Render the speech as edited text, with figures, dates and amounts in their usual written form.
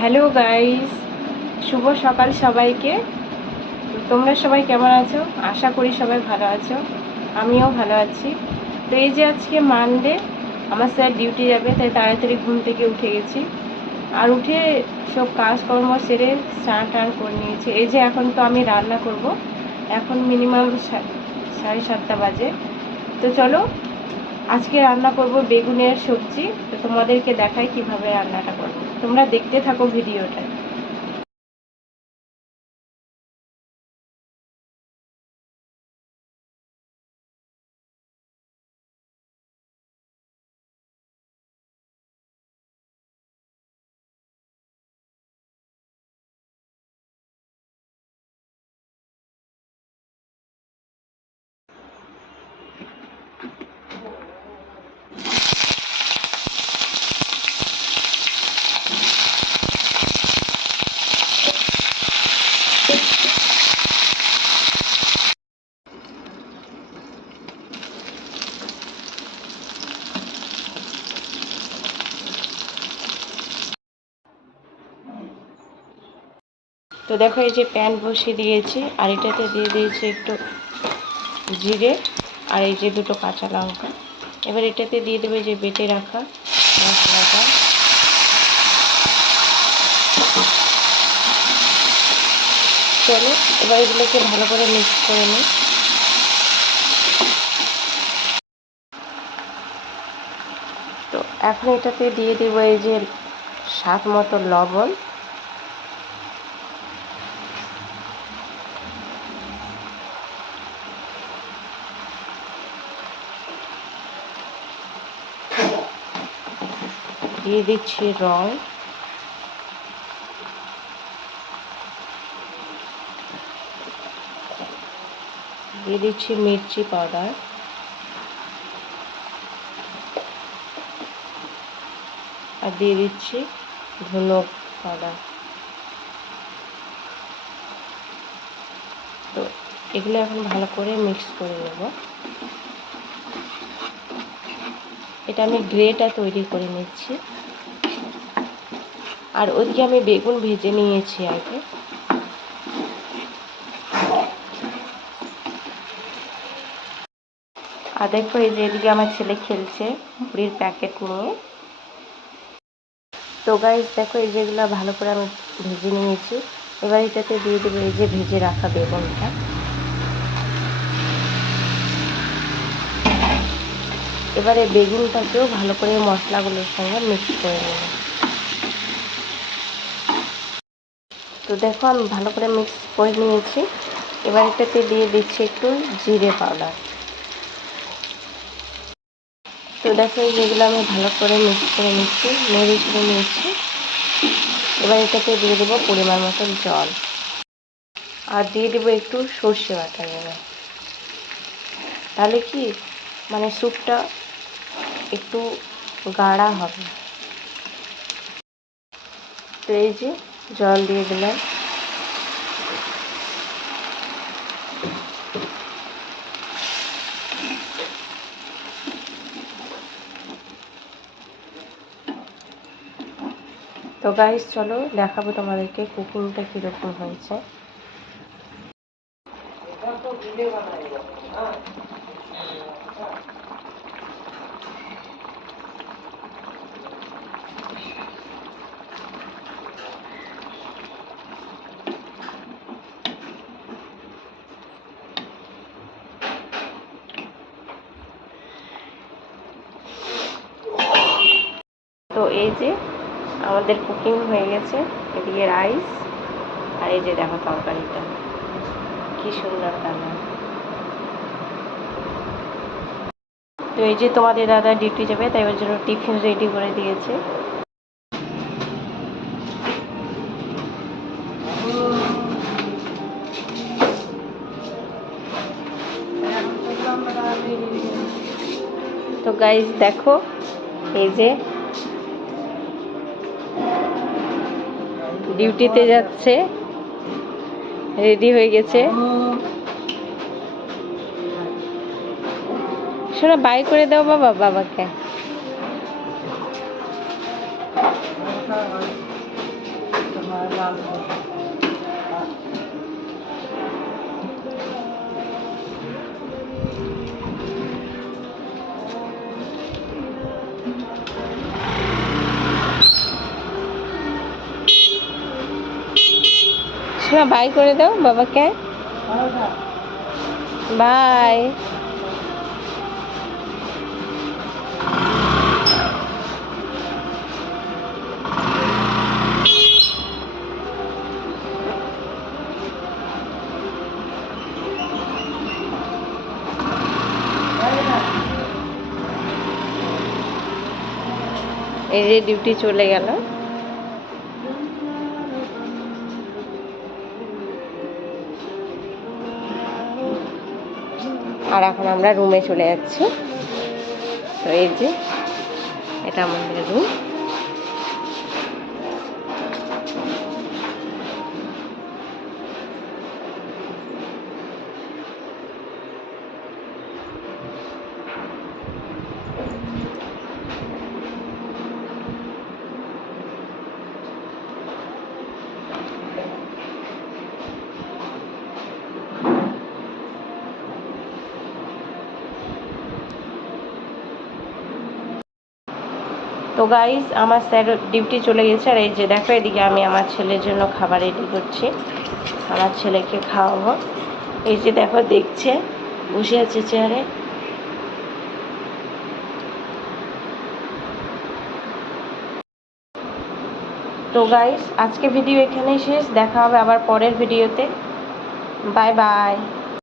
Hello guys, শুভ সকাল সবাইকে। তোমরা সবাই কেমন আছো? আশা করি সবাই ভালো আছো, আমিও ভালো আছি। তো এই যে আজকে মানডে, আমার স্যার ডিউটি যাবে, তাই তাড়াতাড়ি ঘুম থেকে উঠে গেছি। আর উঠে সব কাজকর্ম সেরে স্নান টান করে নিয়েছি। এই যে এখন তো আমি রান্না করব, এখন মিনিমাম 7:30 বাজে। তো চলো আজকে রান্না করব বেগুনের সবজি। তো তোমাদেরকে দেখাই কিভাবে রান্নাটা করবো, তোমরা দেখতে থাকো ভিডিওটা। তো দেখো এই যে প্যান বসিয়ে দিয়েছি, আর এটাতে দিয়ে দিয়েছি একটু জিরে, আর এই যে দুটো কাঁচা লঙ্কা। এবার এটাতে দিয়ে দেবে যে বেটে রাখা মশলাটা। চলো এবার এগুলোকে ভালো করে মিক্স করে নিই। তো এখন এটাতে দিয়ে দেবো এই যে স্বাদ মতো লবণ, দিয়ে দিচ্ছি রং, দিয়ে দিচ্ছি মির্চি পাউডার, আর দিয়ে দিচ্ছি ধনে পাউডার। তো এগুলো এখন ভালো করে মিক্স করে নেব। এটা আমি গ্রেটা তৈরি করে নিচ্ছি। আর ওইদিকে আমি বেগুন ভেজে নিয়েছি আগে। আর দেখো এই যে এদিকে আমার ছেলে খেলছে মুড়ির প্যাকেট নিয়ে। তো গাইস দেখো এই যেগুলো ভালো করে আমি ভেজে নিয়েছি। এবার এটাতে দিয়ে দেবো এই যে ভেজে রাখা বেগুনটা। এবারে বেগুনটাকেও ভালো করে মশলাগুলোর সঙ্গে মিক্স করে নেব। তো দেখো আমি ভালো করে মিক্স করে নিয়েছি। এবার এটাতে দিয়ে দিচ্ছি একটু জিরে পাউডার। তো দেখো যেগুলো আমি ভালো করে মিক্স করে নিচ্ছি, নেড়ে চেড়ে নিচ্ছি। এবার এটাতে দিয়ে দেবো পরিমাণ মতন জল, আর দিয়ে দেবো একটু সর্ষে বাটা দেবো। তাহলে কি মানে স্যুপটা একটু গাঢ়া হবে। তো এই যে জল দিয়ে দিলাম। তো গাইস চলো দেখাবো তোমাদেরকে কুকিংটা কীরকম হয়েছে। তো এই যে আমাদের কুকিং হয়ে গেছে। এদিকে রাইস, আর এই যে দেখো তরকারিটা কি সুন্দর কালার। তো এই যে তোমাদের দাদা ডিউটি যাবে, তাই ওর জন্য টিফিন রেডি করে দিয়েছে। তো গাইস দেখো এই যে ডিউটিতে যাচ্ছে, রেডি হয়ে গেছে। শোনো বাই করে দাও বাবা, বাবাকে। শোনা বাই করে দাও বাবাকে, বাই। এই যে ডিউটি চলে গেল। আর এখন আমরা রুমে চলে যাচ্ছি। তো এই যে এটা আমাদের রুম। তো গাইস, আমার স্যার ডিউটি চলে গেছে। আর এই যে দেখো, এদিকে আমি আমার ছেলের জন্য খাবার রেডি করছি, আমার ছেলেকে খাওয়াবো। এই যে দেখো, দেখছে, বসে আছে চেয়ারে। তো গাইস, আজকে ভিডিও এখানেই শেষ। দেখা হবে আবার পরের ভিডিওতে। Bye bye.